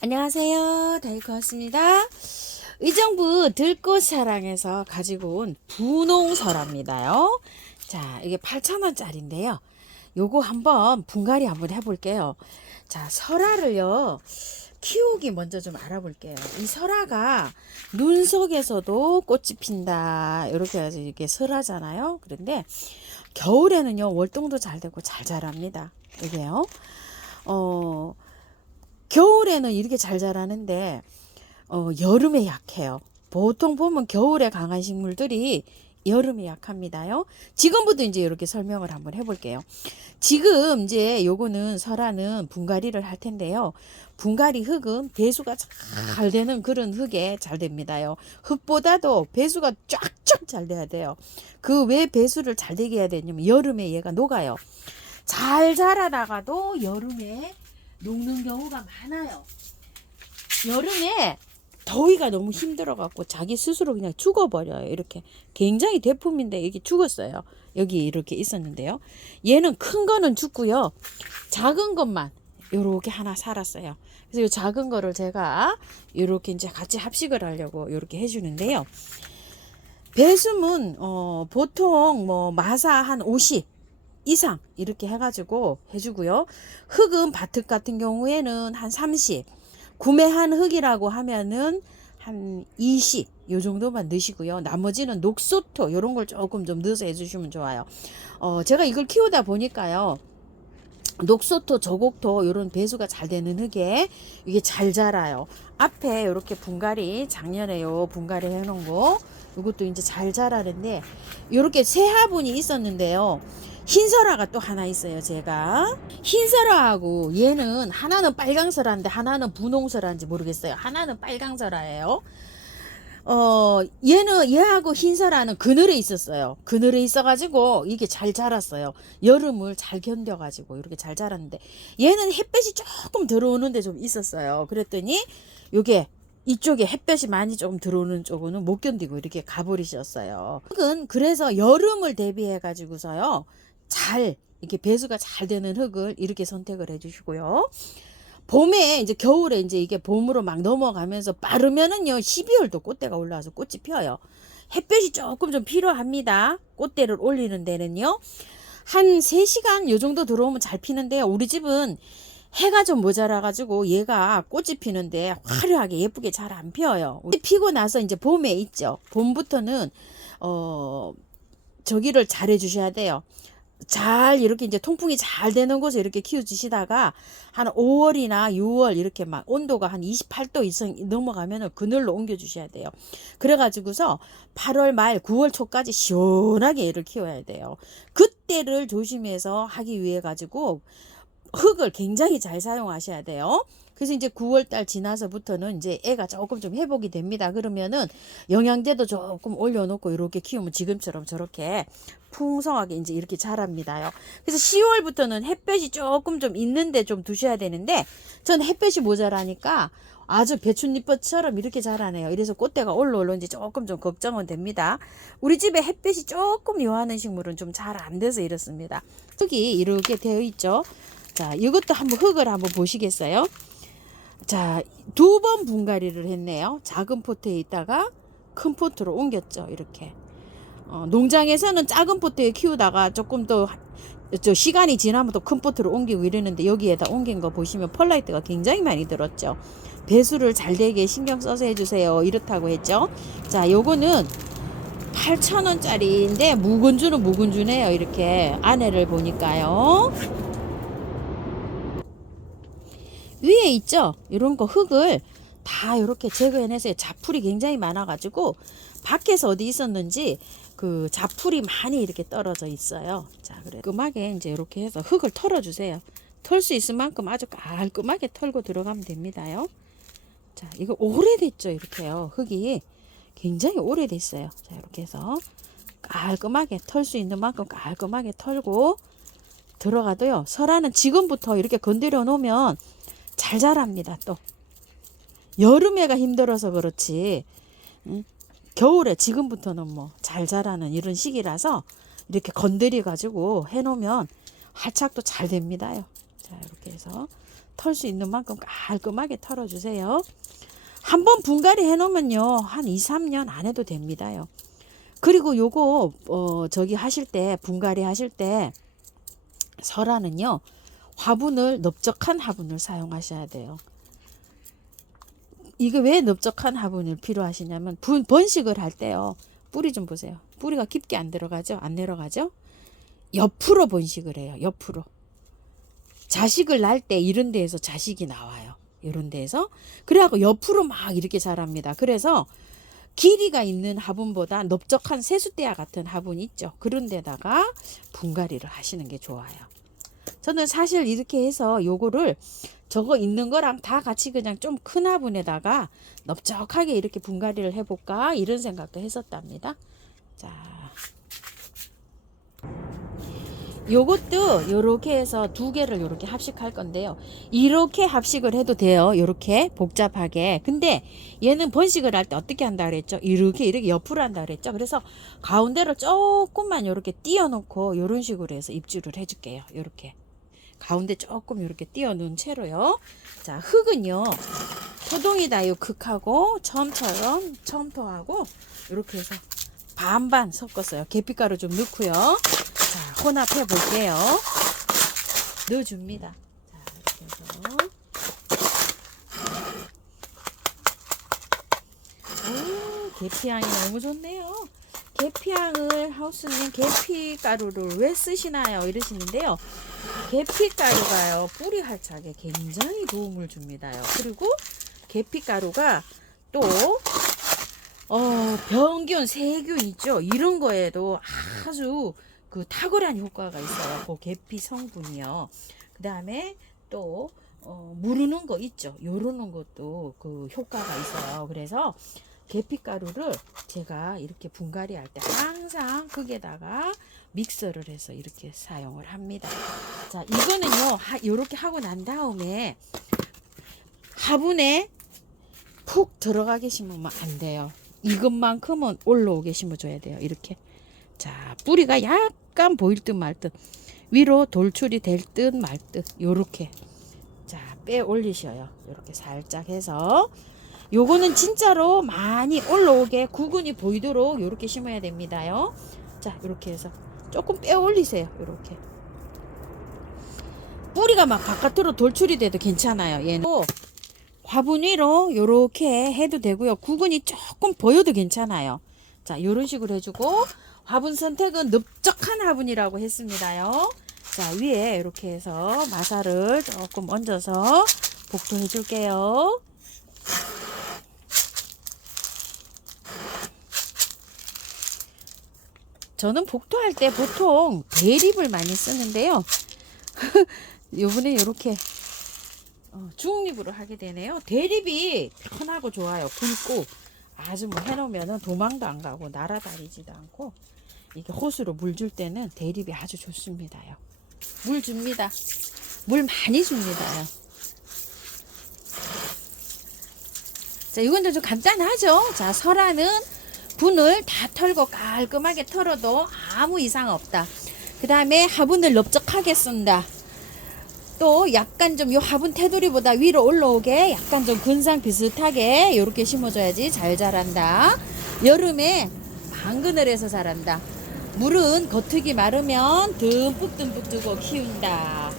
안녕하세요. 다이코였습니다. 의정부 들꽃사랑에서 가지고 온 분홍설화입니다요. 자, 이게 8,000원짜리인데요. 요거 한번 분갈이 한번 해볼게요. 자, 설화를요, 키우기 먼저 좀 알아볼게요. 이 설화가 눈 속에서도 꽃이 핀다. 이렇게 해서 이게 설화잖아요. 그런데 겨울에는요, 월동도 잘 되고 잘 자랍니다. 이게요. 겨울에는 이렇게 잘 자라는데 여름에 약해요. 보통 보면 겨울에 강한 식물들이 여름에 약합니다요. 지금부터 이제 이렇게 설명을 한번 해볼게요. 지금 이제 요거는 설화는 분갈이를 할 텐데요. 분갈이 흙은 배수가 잘 되는 그런 흙에 잘 됩니다요. 흙보다도 배수가 쫙쫙 잘 돼야 돼요. 그 왜 배수를 잘 되게 해야 되냐면 여름에 얘가 녹아요. 잘 자라다가도 여름에 녹는 경우가 많아요. 여름에 더위가 너무 힘들어갖고 자기 스스로 그냥 죽어버려요. 이렇게 굉장히 대품인데 이게 죽었어요. 여기 이렇게 있었는데요. 얘는 큰 거는 죽고요. 작은 것만 요렇게 하나 살았어요. 그래서 이 작은 거를 제가 요렇게 이제 같이 합식을 하려고 요렇게 해주는데요. 배수문 보통 뭐 마사 한 50 이상 이렇게 해가지고 해주고요. 흙은 밭흙 같은 경우에는 한 30, 구매한 흙이라고 하면은 한 20, 요 정도만 넣으시고요. 나머지는 녹소토 요런 걸 조금 좀 넣어서 해주시면 좋아요. 제가 이걸 키우다 보니까요. 녹소토, 저곡토 요런 배수가 잘 되는 흙에 이게 잘 자라요. 앞에 이렇게 분갈이 작년에요 분갈이 해놓은 거 이것도 이제 잘 자라는데 이렇게 새 화분이 있었는데요. 흰설화가 또 하나 있어요. 제가 흰설화하고 얘는 하나는 빨강설화인데 하나는 분홍설화인지 모르겠어요. 하나는 빨강설화예요. 얘는 얘하고 흰설화는 그늘에 있었어요. 그늘에 있어가지고 이게 잘 자랐어요. 여름을 잘 견뎌가지고 이렇게 잘 자랐는데 얘는 햇볕이 조금 들어오는데 좀 있었어요. 그랬더니 요게 이쪽에 햇볕이 많이 조금 들어오는 쪽은 못 견디고 이렇게 가버리셨어요. 흙은 그래서 여름을 대비해 가지고서요 잘 이렇게 배수가 잘 되는 흙을 이렇게 선택을 해주시고요. 봄에 이제 겨울에 이제 이게 봄으로 막 넘어가면서 빠르면은요 12월도 꽃대가 올라와서 꽃이 펴요. 햇볕이 조금 좀 필요합니다. 꽃대를 올리는 데는요 한 3시간 요 정도 들어오면 잘 피는데요. 우리 집은 해가 좀 모자라 가지고 얘가 꽃이 피는데 화려하게 예쁘게 잘 안 피어요. 피고 나서 이제 봄에 있죠. 봄부터는 저기를 잘 해주셔야 돼요. 잘 이렇게 이제 통풍이 잘 되는 곳에 이렇게 키워주시다가 한 5월이나 6월 이렇게 막 온도가 한 28도 이상 넘어가면은 그늘로 옮겨 주셔야 돼요. 그래가지고서 8월 말 9월 초까지 시원하게 얘를 키워야 돼요. 그때를 조심해서 하기 위해 가지고 흙을 굉장히 잘 사용하셔야 돼요. 그래서 이제 9월달 지나서부터는 이제 애가 조금 좀 회복이 됩니다. 그러면은 영양제도 조금 올려놓고 이렇게 키우면 지금처럼 저렇게 풍성하게 이제 이렇게 자랍니다요. 그래서 10월부터는 햇볕이 조금 좀 있는데 좀 두셔야 되는데 전 햇볕이 모자라니까 아주 배춧잎처럼 이렇게 자라네요. 이래서 꽃대가 올라올는지 조금 좀 걱정은 됩니다. 우리 집에 햇볕이 조금 요하는 식물은 좀 잘 안 돼서 이렇습니다. 흙이 이렇게 되어 있죠. 자, 이것도 한번 흙을 한번 보시겠어요? 자, 2번 분갈이를 했네요. 작은 포트에 있다가 큰 포트로 옮겼죠. 이렇게. 농장에서는 작은 포트에 키우다가 조금 더 시간이 지나면 또 큰 포트로 옮기고 이러는데 여기에다 옮긴 거 보시면 펄라이트가 굉장히 많이 들었죠. 배수를 잘 되게 신경 써서 해주세요. 이렇다고 했죠. 자, 요거는 8,000원짜리인데 묵은주는 묵은주네요. 이렇게 안에를 보니까요. 위에 있죠. 이런 거 흙을 다 이렇게 제거해내서 자풀이 굉장히 많아가지고 밖에서 어디 있었는지 그 자풀이 많이 이렇게 떨어져 있어요. 자, 그래 깔끔하게 이제 이렇게 해서 흙을 털어주세요. 털 수 있을 만큼 아주 깔끔하게 털고 들어가면 됩니다요. 자, 이거 오래됐죠. 이렇게요. 흙이 굉장히 오래됐어요. 자, 이렇게 해서 깔끔하게 털 수 있는 만큼 깔끔하게 털고 들어가도요. 설화는 지금부터 이렇게 건드려 놓으면 잘 자랍니다. 또 여름에가 힘들어서 그렇지 겨울에 지금부터는 뭐 잘 자라는 이런 시기라서 이렇게 건드려 가지고 해놓으면 활착도 잘 됩니다요. 자, 이렇게 해서 털 수 있는 만큼 깔끔하게 털어주세요. 한번 분갈이 해놓으면요 한 2-3년 안 해도 됩니다요. 그리고 요거 저기 하실 때 분갈이 하실 때 설화는요 화분을 넓적한 화분을 사용하셔야 돼요. 이게 왜 넓적한 화분을 필요하시냐면 번식을 할 때요 뿌리 좀 보세요. 뿌리가 깊게 안 들어가죠? 안 내려가죠? 옆으로 번식을 해요. 옆으로. 자식을 낳을 때 이런 데에서 자식이 나와요. 이런 데에서. 그래갖고 옆으로 막 이렇게 자랍니다. 그래서 길이가 있는 화분보다 넓적한 세숫대야 같은 화분 있죠. 그런 데다가 분갈이를 하시는 게 좋아요. 저는 사실 이렇게 해서 요거를 저거 있는 거랑 다 같이 그냥 좀 큰 화분에다가 넓적하게 이렇게 분갈이를 해볼까 이런 생각도 했었답니다. 자, 요것도 요렇게 해서 두 개를 요렇게 합식할 건데요. 이렇게 합식을 해도 돼요. 요렇게 복잡하게. 근데 얘는 번식을 할 때 어떻게 한다 그랬죠? 이렇게 옆으로 한다 그랬죠? 그래서 가운데를 조금만 요렇게 띄워 놓고 요런 식으로 해서 입주를 해줄게요. 요렇게. 가운데 조금 이렇게 띄워 놓은 채로요. 자, 흙은요. 토동이다 요 흙하고 처음처럼 첨토하고 이렇게 해서 반반 섞었어요. 계피가루 좀 넣고요. 자, 혼합해 볼게요. 넣어줍니다. 자, 이렇게 해서. 오, 계피향이 너무 좋네요. 계피향을 하우스님 계피가루를 왜 쓰시나요? 이러시는데요. 계피가루가요 뿌리 활착에 굉장히 도움을 줍니다요. 그리고 계피가루가 또 병균, 세균 있죠. 이런 거에도 아주 그 탁월한 효과가 있어요. 그 계피 성분이요. 그 다음에 또 무르는 거 있죠. 요러는 것도 그 효과가 있어요. 그래서 계피가루를 제가 이렇게 분갈이 할 때 항상 흙에다가 믹서를 해서 이렇게 사용을 합니다. 자, 이거는요 요렇게 하고 난 다음에 화분에 푹 들어가게 심으면 안 돼요. 이것만큼은 올라오게 심어줘야 돼요. 이렇게. 자, 뿌리가 약간 보일 듯 말 듯, 위로 돌출이 될 듯 말 듯, 요렇게. 자, 빼 올리셔요. 요렇게 살짝 해서. 요거는 진짜로 많이 올라오게 구근이 보이도록 요렇게 심어야 됩니다요. 자, 요렇게 해서 조금 빼 올리세요. 요렇게. 뿌리가 막 바깥으로 돌출이 돼도 괜찮아요. 얘는 화분 위로 요렇게 해도 되고요. 구근이 조금 보여도 괜찮아요. 자, 요런 식으로 해주고, 화분 선택은 넓적한 화분이라고 했습니다요. 자, 위에 이렇게 해서 마사를 조금 얹어서 복도해 줄게요. 저는 복도할 때 보통 대립을 많이 쓰는데요. 요번에 이렇게 중립으로 하게 되네요. 대립이 편하고 좋아요. 굵고 아주 뭐 해놓으면 도망도 안 가고 날아다니지도 않고, 이게 호수로 물 줄 때는 대립이 아주 좋습니다요. 물 줍니다. 물 많이 줍니다요. 자, 이건 좀 간단하죠. 자, 설화는 분을 다 털고 깔끔하게 털어도 아무 이상 없다. 그 다음에 화분을 넓적하게 쓴다. 또 약간 좀 요 화분 테두리보다 위로 올라오게 약간 좀 근상 비슷하게 이렇게 심어줘야지 잘 자란다. 여름에 방그늘에서 자란다. 물은 겉흙이 마르면 듬뿍듬뿍 주고 키운다.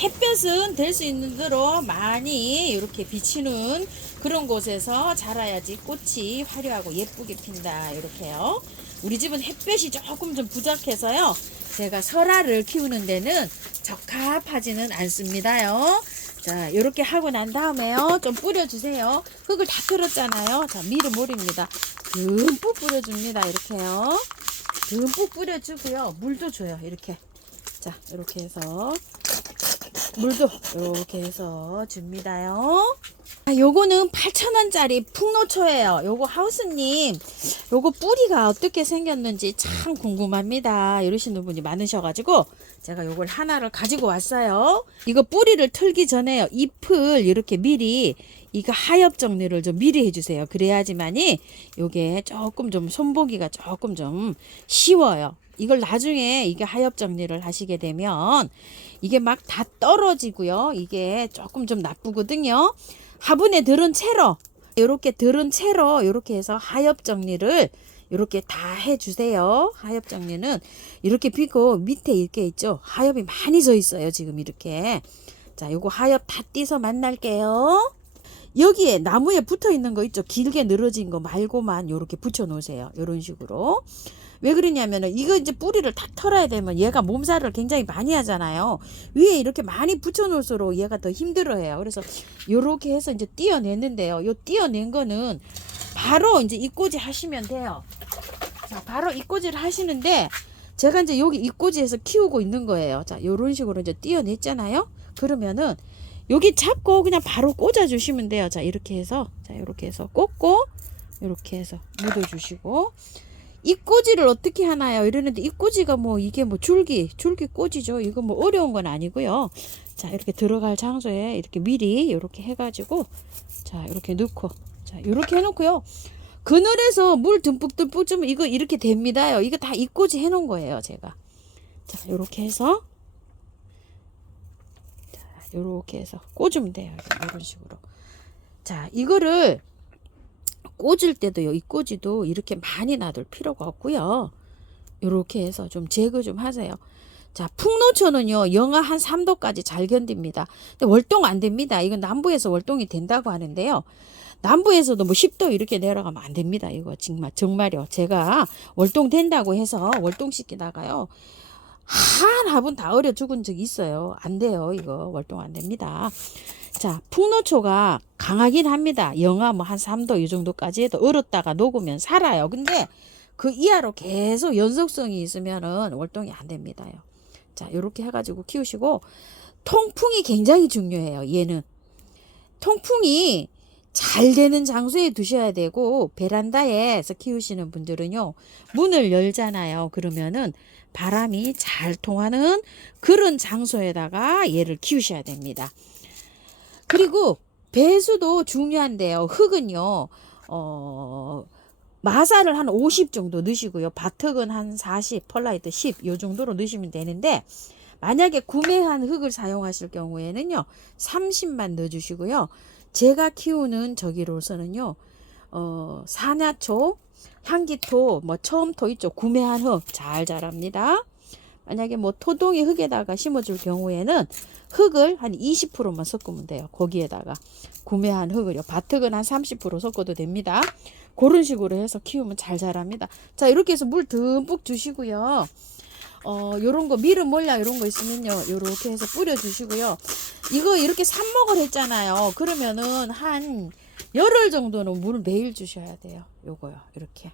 햇볕은 될 수 있는 대로 많이 이렇게 비치는 그런 곳에서 자라야지 꽃이 화려하고 예쁘게 핀다. 이렇게요. 우리 집은 햇볕이 조금 좀 부족해서요. 제가 설화를 키우는 데는 적합하지는 않습니다요. 자, 이렇게 하고 난 다음에요. 좀 뿌려주세요. 흙을 다 털었잖아요. 자, 미르모리입니다. 듬뿍 뿌려줍니다. 이렇게요. 듬뿍 뿌려주고요. 물도 줘요. 이렇게. 자, 이렇게 해서 물도 이렇게 해서 줍니다요. 요거는 8,000원짜리 풍노초예요. 요거 하우스님, 요거 뿌리가 어떻게 생겼는지 참 궁금합니다. 이러시는 분이 많으셔가지고 제가 요걸 하나를 가지고 왔어요. 이거 뿌리를 틀기 전에요. 잎을 이렇게 미리 이거 하엽 정리를 좀 미리 해주세요. 그래야지만이 요게 조금 좀 손보기가 조금 좀 쉬워요. 이걸 나중에 이게 하엽 정리를 하시게 되면 이게 막 다 떨어지고요. 이게 조금 좀 나쁘거든요. 화분에 들은 채로 이렇게 들은 채로 이렇게 해서 하엽 정리를 이렇게 다 해주세요. 하엽 정리는 이렇게 비고 밑에 이렇게 있죠. 하엽이 많이 져 있어요. 지금 이렇게. 자, 요거 하엽 다 띄서 만날게요. 여기에 나무에 붙어 있는 거 있죠. 길게 늘어진 거 말고만 이렇게 붙여 놓으세요. 이런 식으로. 왜 그러냐면은 이거 이제 뿌리를 다 털어야 되면 얘가 몸살을 굉장히 많이 하잖아요. 위에 이렇게 많이 붙여 놓을수록 얘가 더 힘들어해요. 그래서 요렇게 해서 이제 띄어냈는데요. 요 띄어낸 거는 바로 이제 잎꽂이 하시면 돼요. 자, 바로 잎꽂이를 하시는데 제가 이제 여기 잎꽂이에서 키우고 있는 거예요. 자, 요런 식으로 이제 띄어냈잖아요. 그러면은 여기 잡고 그냥 바로 꽂아 주시면 돼요. 자, 이렇게 해서 자, 이렇게 해서 꽂고 이렇게 해서 묻어 주시고 잎꽂이를 어떻게 하나요? 이러는데 잎꽂이가 뭐 이게 뭐 줄기 꽂이죠. 이거 뭐 어려운 건 아니고요. 자, 이렇게 들어갈 장소에 이렇게 미리 이렇게 해가지고 자, 이렇게 넣고 자, 이렇게 해놓고요. 그늘에서 물 듬뿍 주면 이거 이렇게 됩니다요. 이거 다 잎꽂이 해놓은 거예요, 제가. 자, 이렇게 해서 자, 이렇게 해서 꽂으면 돼요. 이런 식으로. 자, 이거를 꽂을 때도요, 이 꽂이도 이렇게 많이 놔둘 필요가 없고요. 이렇게 해서 좀 제거 좀 하세요. 자, 풍노초는요, 영하 한 3도까지 잘 견딥니다. 근데 월동 안 됩니다. 이건 남부에서 월동이 된다고 하는데요. 남부에서도 뭐 10도 이렇게 내려가면 안 됩니다. 이거 정말요. 제가 월동 된다고 해서 월동시키다가요. 한 화분 다 얼어 죽은 적이 있어요. 안 돼요. 이거 월동 안 됩니다. 자, 풍노초가 강하긴 합니다. 영하 뭐 한 3도 이 정도까지 해도 얼었다가 녹으면 살아요. 근데 그 이하로 계속 연속성이 있으면은 월동이 안 됩니다요. 자, 요렇게 해가지고 키우시고 통풍이 굉장히 중요해요. 얘는 통풍이 잘 되는 장소에 두셔야 되고 베란다에서 키우시는 분들은요 문을 열잖아요. 그러면은 바람이 잘 통하는 그런 장소에다가 얘를 키우셔야 됩니다. 그리고 배수도 중요한데요. 흙은요 마사를 한 50 정도 넣으시고요. 바특은 한 40, 펄라이트 10 요 정도로 넣으시면 되는데 만약에 구매한 흙을 사용하실 경우에는요 30만 넣어주시고요. 제가 키우는 저기로서는요 산야초, 향기토, 뭐 처음토 있죠. 구매한 흙 잘 자랍니다. 만약에 뭐 토동이 흙에다가 심어줄 경우에는 흙을 한 20%만 섞으면 돼요. 거기에다가 구매한 흙을요. 바특은 한 30% 섞어도 됩니다. 그런 식으로 해서 키우면 잘 자랍니다. 자, 이렇게 해서 물 듬뿍 주시고요. 요런 거 미름 몰약 이런 거 있으면요 요렇게 해서 뿌려 주시고요. 이거 이렇게 삽목을 했잖아요. 그러면은 한 열흘 정도는 물을 매일 주셔야 돼요. 요거요. 이렇게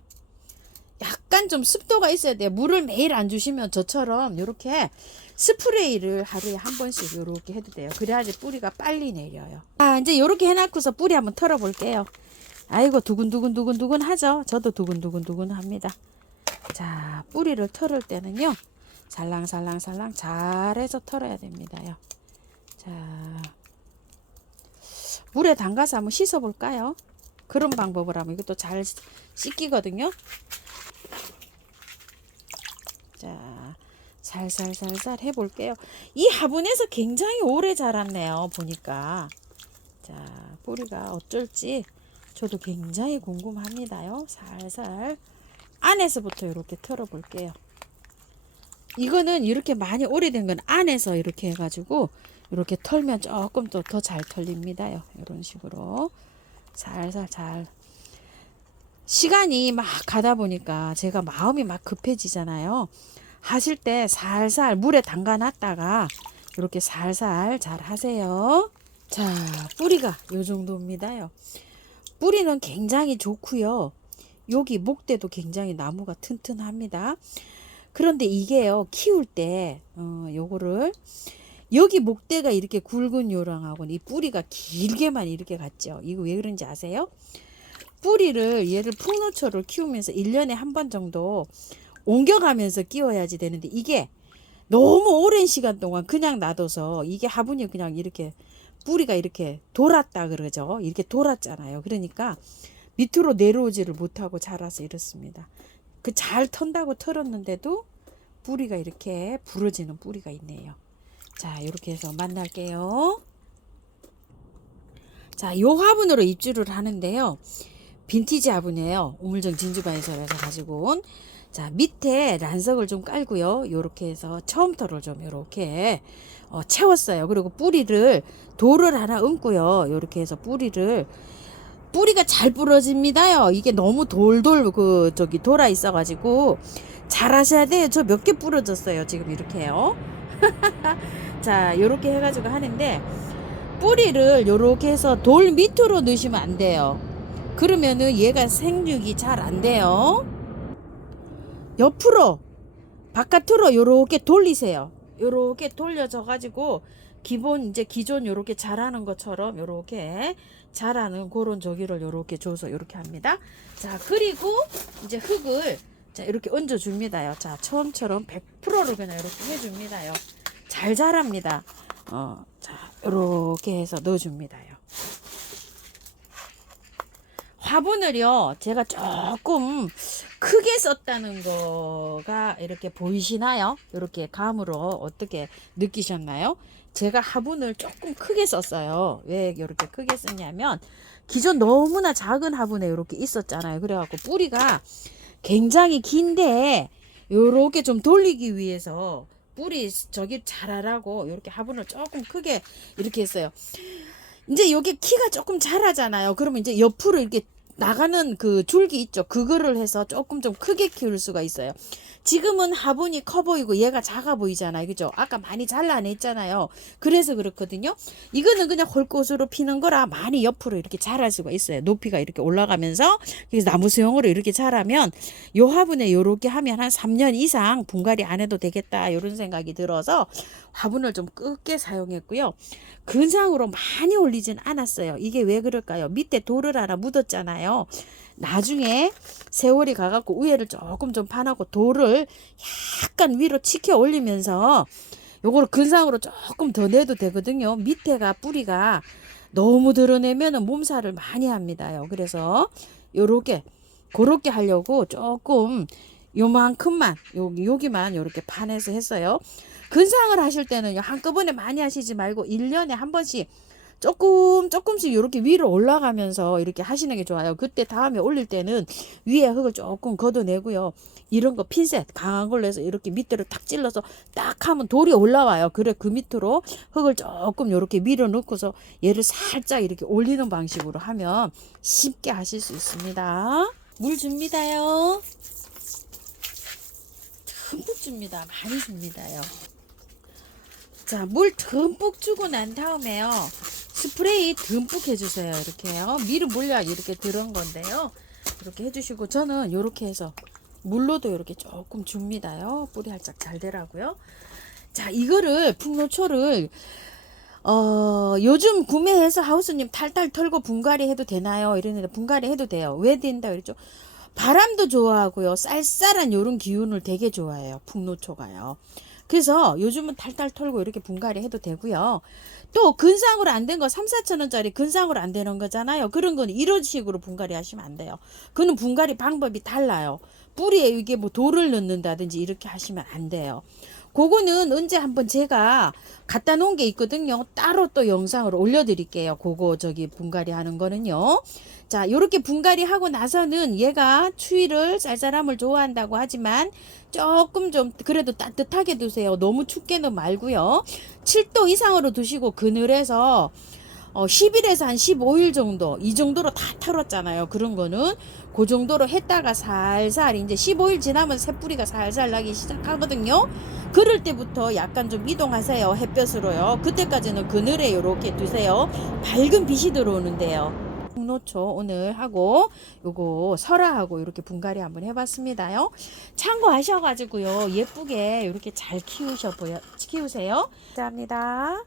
약간 좀 습도가 있어야 돼요. 물을 매일 안 주시면 저처럼 요렇게 스프레이를 하루에 한 번씩 요렇게 해도 돼요. 그래야지 뿌리가 빨리 내려요. 자, 이제 요렇게 해놓고서 뿌리 한번 털어 볼게요. 아이고 두근두근 하죠. 저도 두근두근 합니다. 자, 뿌리를 털을 때는요 살랑살랑 잘해서 털어야 됩니다요. 자, 물에 담가서 한번 씻어 볼까요? 그런 방법을 하면 이것도 잘 씻기거든요. 자, 살살 해볼게요. 이 화분에서 굉장히 오래 자랐네요. 보니까. 자, 뿌리가 어쩔지 저도 굉장히 궁금합니다요. 살살 안에서부터 이렇게 털어 볼게요. 이거는 이렇게 많이 오래된 건 안에서 이렇게 해가지고 이렇게 털면 조금 더 잘 털립니다요. 이런 식으로 살살 잘. 시간이 막 가다 보니까 제가 마음이 막 급해지잖아요. 하실 때 살살 물에 담가 놨다가 이렇게 살살 잘 하세요. 자, 뿌리가 요 정도입니다요. 뿌리는 굉장히 좋고요. 여기 목대도 굉장히 나무가 튼튼합니다. 그런데 이게요 키울 때 요거를 여기 목대가 이렇게 굵은 요랑하고 이 뿌리가 길게만 이렇게 갔죠. 이거 왜 그런지 아세요? 뿌리를 얘를 풍노초를 키우면서 1년에 한 번 정도 옮겨가면서 끼워야지 되는데 이게 너무 오랜 시간 동안 그냥 놔둬서 이게 화분이 그냥 이렇게 뿌리가 이렇게 돌았다 그러죠. 이렇게 돌았잖아요. 그러니까 밑으로 내려오지를 못하고 자라서 이렇습니다. 그 잘 턴다고 털었는데도 뿌리가 이렇게 부러지는 뿌리가 있네요. 자, 이렇게 해서 만날게요. 자, 요 화분으로 입주를 하는데요. 빈티지 화분이에요. 우물정 진주바에서 가지고 온. 자, 밑에 란석을 좀 깔고요. 요렇게 해서 처음터를 좀 요렇게 채웠어요. 그리고 뿌리를 돌을 하나 얹고요. 요렇게 해서 뿌리가 잘 부러집니다요. 이게 너무 돌돌 돌아 있어가지고 잘 하셔야 돼요. 저 몇 개 부러졌어요. 지금 이렇게요. 자, 요렇게 해가지고 하는데 뿌리를 요렇게 해서 돌 밑으로 넣으시면 안 돼요. 그러면은 얘가 생육이 잘 안 돼요. 옆으로 바깥으로 요렇게 돌리세요. 요렇게 돌려져 가지고 기존 요렇게 자라는 것처럼 요렇게 자라는 그런 저기를 요렇게 줘서 요렇게 합니다. 자, 그리고 이제 흙을 자, 이렇게 얹어 줍니다요. 자, 처음처럼 100%를 그냥 이렇게 해 줍니다요. 잘 자랍니다. 자, 요렇게 해서 넣어 줍니다요. 화분을요, 제가 조금 크게 썼다는 거가 이렇게 보이시나요? 이렇게 감으로 어떻게 느끼셨나요? 제가 화분을 조금 크게 썼어요. 왜 이렇게 크게 썼냐면, 기존 너무나 작은 화분에 이렇게 있었잖아요. 그래갖고 뿌리가 굉장히 긴데, 요렇게 좀 돌리기 위해서 뿌리 저기 자라라고 이렇게 화분을 조금 크게 이렇게 했어요. 이제 요게 키가 조금 자라잖아요. 그러면 이제 옆으로 이렇게 나가는 그 줄기 있죠. 그거를 해서 조금 좀 크게 키울 수가 있어요. 지금은 화분이 커 보이고 얘가 작아 보이잖아요. 그죠? 아까 많이 잘라냈잖아요. 그래서 그렇거든요. 이거는 그냥 홀꽃으로 피는 거라 많이 옆으로 이렇게 자랄 수가 있어요. 높이가 이렇게 올라가면서 그래서 나무 수용으로 이렇게 자라면 요 화분에 요렇게 하면 한 3년 이상 분갈이 안 해도 되겠다 이런 생각이 들어서 화분을 좀 끄게 사용했고요. 근상으로 많이 올리진 않았어요. 이게 왜 그럴까요? 밑에 돌을 하나 묻었잖아요. 나중에 세월이 가갖고 위에를 조금 좀 파놓고 돌을 약간 위로 치켜 올리면서 요거를 근상으로 조금 더 내도 되거든요. 밑에가 뿌리가 너무 드러내면 몸살을 많이 합니다요. 그래서 요렇게 그렇게 하려고 조금 요만큼만 여기만 요렇게 파내서 했어요. 근상을 하실 때는 한꺼번에 많이 하시지 말고 1년에 한 번씩 조금씩 이렇게 위로 올라가면서 이렇게 하시는 게 좋아요. 그때 다음에 올릴 때는 위에 흙을 조금 걷어내고요. 이런 거 핀셋 강한 걸로 해서 이렇게 밑으로 탁 찔러서 딱 하면 돌이 올라와요. 그래 그 밑으로 흙을 조금 이렇게 밀어 넣고서 얘를 살짝 이렇게 올리는 방식으로 하면 쉽게 하실 수 있습니다. 물 줍니다요. 듬뿍 줍니다. 많이 줍니다요. 자, 물 듬뿍 주고 난 다음에요. 스프레이 듬뿍 해주세요. 이렇게요. 미리 물려 이렇게 들은 건데요. 이렇게 해주시고 저는 이렇게 해서 물로도 이렇게 조금 줍니다요. 뿌리 활짝 잘 되라고요. 자, 이거를 풍노초를 요즘 구매해서 하우스님 탈탈 털고 분갈이 해도 되나요? 이랬는데 분갈이 해도 돼요. 왜 된다 그랬죠? 바람도 좋아하고요. 쌀쌀한 요런 기운을 되게 좋아해요. 풍노초가요. 그래서 요즘은 탈탈 털고 이렇게 분갈이 해도 되고요. 또 근상으로 안 된 거 3, 4천 원짜리 근상으로 안 되는 거잖아요. 그런 건 이런 식으로 분갈이 하시면 안 돼요. 그는 분갈이 방법이 달라요. 뿌리에 이게 뭐 돌을 넣는다든지 이렇게 하시면 안 돼요. 그거는 언제 한번 제가 갖다 놓은 게 있거든요. 따로 또 영상으로 올려드릴게요. 그거 저기 분갈이 하는 거는요. 자, 요렇게 분갈이 하고 나서는 얘가 추위를 쌀쌀함을 좋아한다고 하지만 조금 좀 그래도 따뜻하게 두세요. 너무 춥게는 말고요. 7도 이상으로 두시고 그늘에서 10일에서 한 15일 정도 이 정도로 다 털었잖아요. 그런 거는 그 정도로 했다가 살살 이제 15일 지나면 새뿌리가 살살 나기 시작하거든요. 그럴 때부터 약간 좀 이동하세요. 햇볕으로요. 그때까지는 그늘에 이렇게 두세요. 밝은 빛이 들어오는데요. 풍노초 오늘 하고 요거 설화하고 이렇게 분갈이 한번 해봤습니다요. 참고하셔가지고요 예쁘게 이렇게 잘 키우세요. 감사합니다.